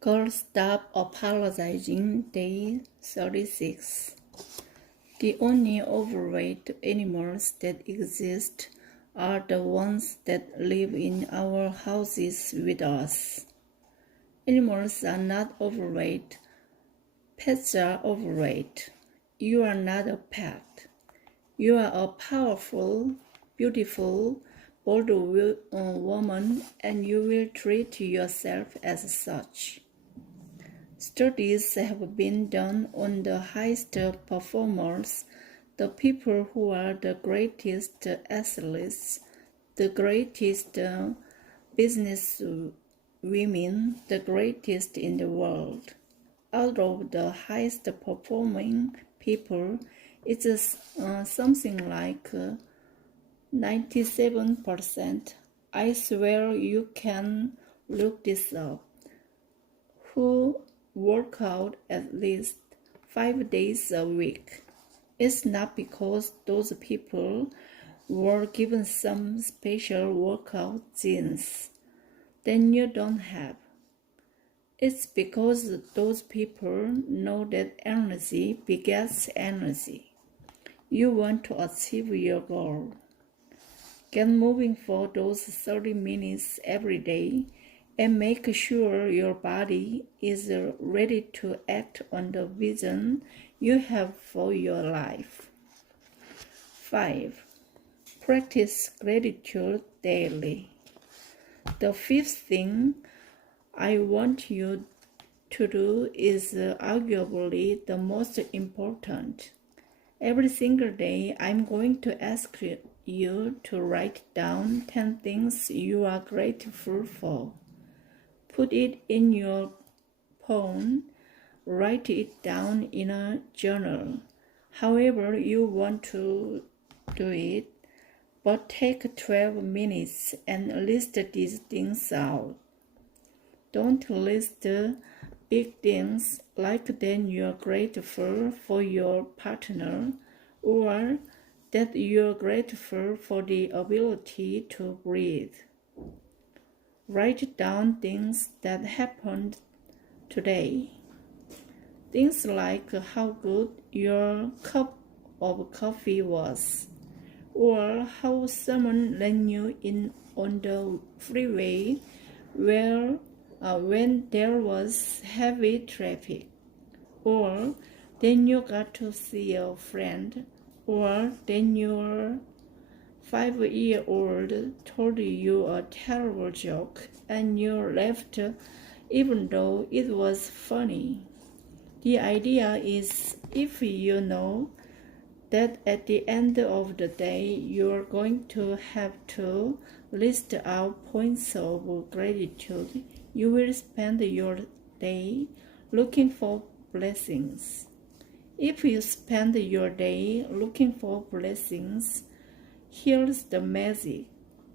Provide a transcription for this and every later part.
Girl, stop apologizing. Day 36. The only overweight animals that exist are the ones that live in our houses with us. Animals are not overweight. Pets are overweight. You are not a pet. You are a powerful, beautiful, bold woman, and you will treat yourself as such. Studies have been done on the highest performers, the people who are the greatest athletes, the greatest business women, the greatest in the world. Out of the highest performing people, it's something like 97%. I swear you can look this up. Who work out at least 5 days a week. It's not because those people were given some special workout genes that you don't have. It's because those people know that energy begets energy. You want to achieve your goal. Get moving for those 30 minutes every day and make sure your body is ready to act on the vision you have for your life. 5. Practice gratitude daily. The fifth thing I want you to do is arguably the most important. Every single day, I'm going to ask you to write down 10 things you are grateful for. Put it in your phone, write it down in a journal, however you want to do it, but take 12 minutes and list these things out. Don't list big things like that you're grateful for your partner or that you're grateful for the ability to breathe. Write down things that happened today. Things like how good your cup of coffee was, or how someone ran you in on the freeway when there was heavy traffic, or then you got to see a friend, or then your 5-year-old told you a terrible joke and you laughed even though it was funny. The idea is if you know that at the end of the day you're going to have to list out points of gratitude, you will spend your day looking for blessings. If you spend your day looking for blessings, here's the magic.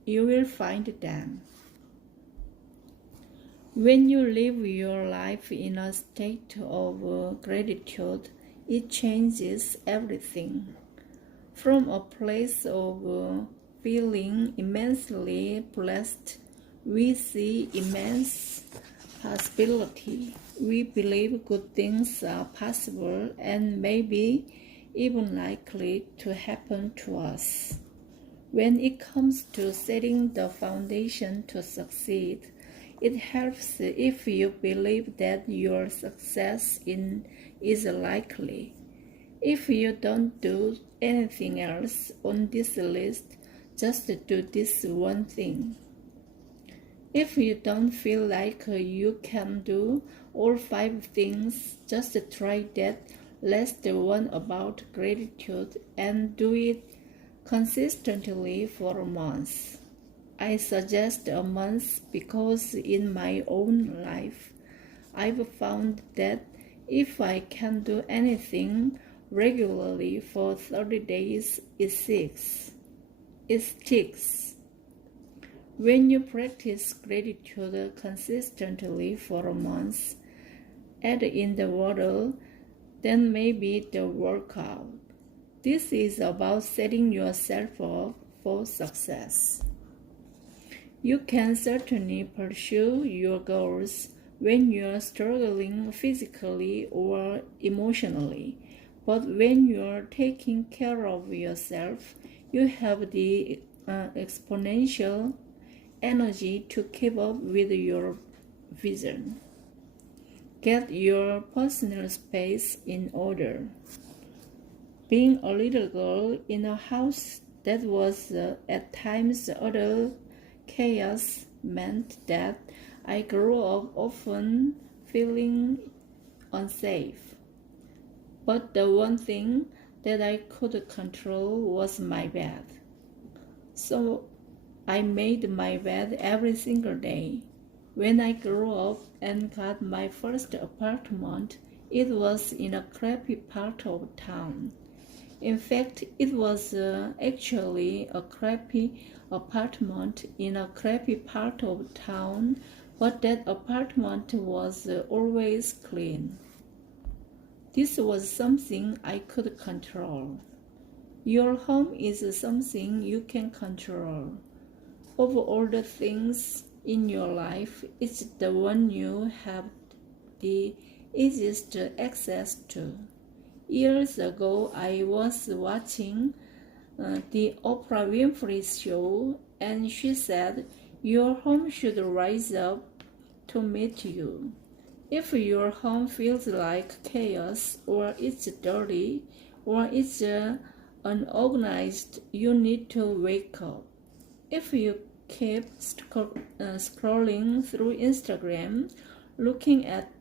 You will find them. When you live your life in a state of gratitude, it changes everything. From a place of feeling immensely blessed, we see immense possibility. We believe good things are possible and maybe even likely to happen to us. When it comes to setting the foundation to succeed, it helps if you believe that your success is likely. If you don't do anything else on this list, just do this one thing. If you don't feel like you can do all 5 things, just try that last one about gratitude and do it consistently for a month. I suggest a month because in my own life, I've found that if I can do anything regularly for 30 days, it sticks. When you practice gratitude consistently for a month, add in the water, then maybe the workout. This is about setting yourself up for success. You can certainly pursue your goals when you're struggling physically or emotionally. But when you're taking care of yourself, you have the exponential energy to keep up with your vision. Get your personal space in order. Being a little girl in a house that was at times utter chaos meant that I grew up often feeling unsafe. But the one thing that I could control was my bed. So I made my bed every single day. When I grew up and got my first apartment, it was in a crappy part of town. In fact, it was actually a crappy apartment in a crappy part of town, but that apartment was always clean. This was something I could control. Your home is something you can control. Of all the things in your life, it's the one you have the easiest access to. Years ago, I was watching the Oprah Winfrey show, and she said, "Your home should rise up to meet you." If your home feels like chaos, or it's dirty, or it's unorganized, you need to wake up. If you keep scrolling through Instagram, looking at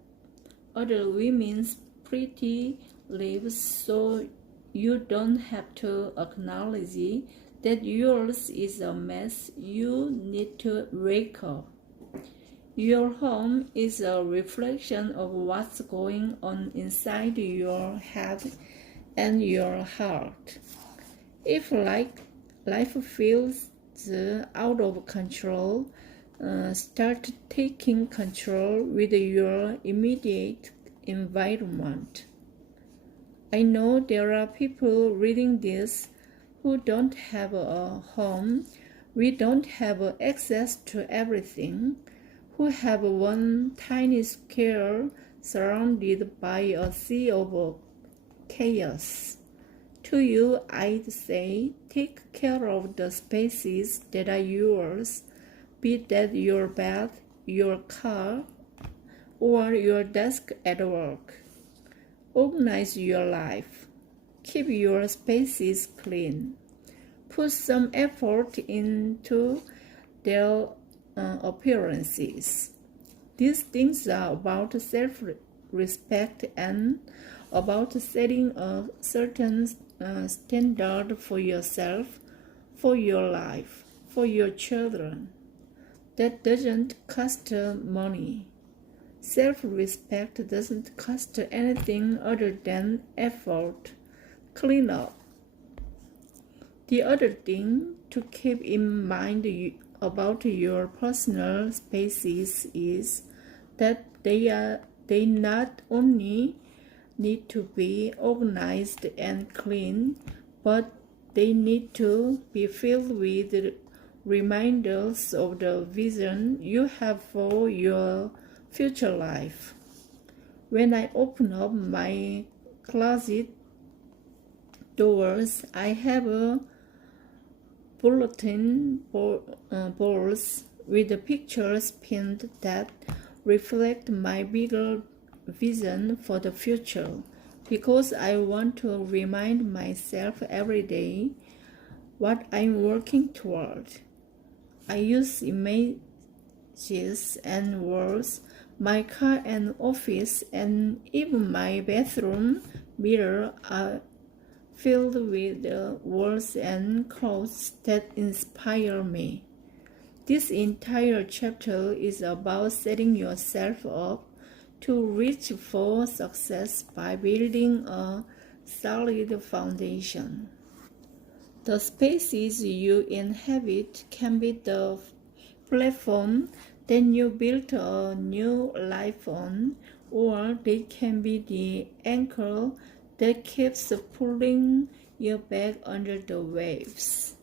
other women's pretty lives so you don't have to acknowledge that yours is a mess, you need to wake up. Your home is a reflection of what's going on inside your head and your heart. If life feels out of control, start taking control with your immediate environment. I know there are people reading this who don't have a home, we don't have access to everything, who have one tiny square surrounded by a sea of chaos. To you, I'd say, take care of the spaces that are yours, be that your bed, your car, or your desk at work. Organize your life. Keep your spaces clean. Put some effort into their appearances. These things are about self-respect and about setting a certain standard for yourself, for your life, for your children. That doesn't cost money. Self-respect doesn't cost anything other than effort. Clean up. The other thing to keep in mind about your personal spaces is that they not only need to be organized and clean, but they need to be filled with reminders of the vision you have for your future life. When I open up my closet doors, I have a bulletin boards with pictures pinned that reflect my bigger vision for the future, because I want to remind myself every day what I'm working toward. I use images and words. My car and office and even my bathroom mirror are filled with words and quotes that inspire me. This entire chapter is about setting yourself up to reach for success by building a solid foundation. The spaces you inhabit can be the platform then you build a new life on, or they can be the anchor that keeps pulling you back under the waves.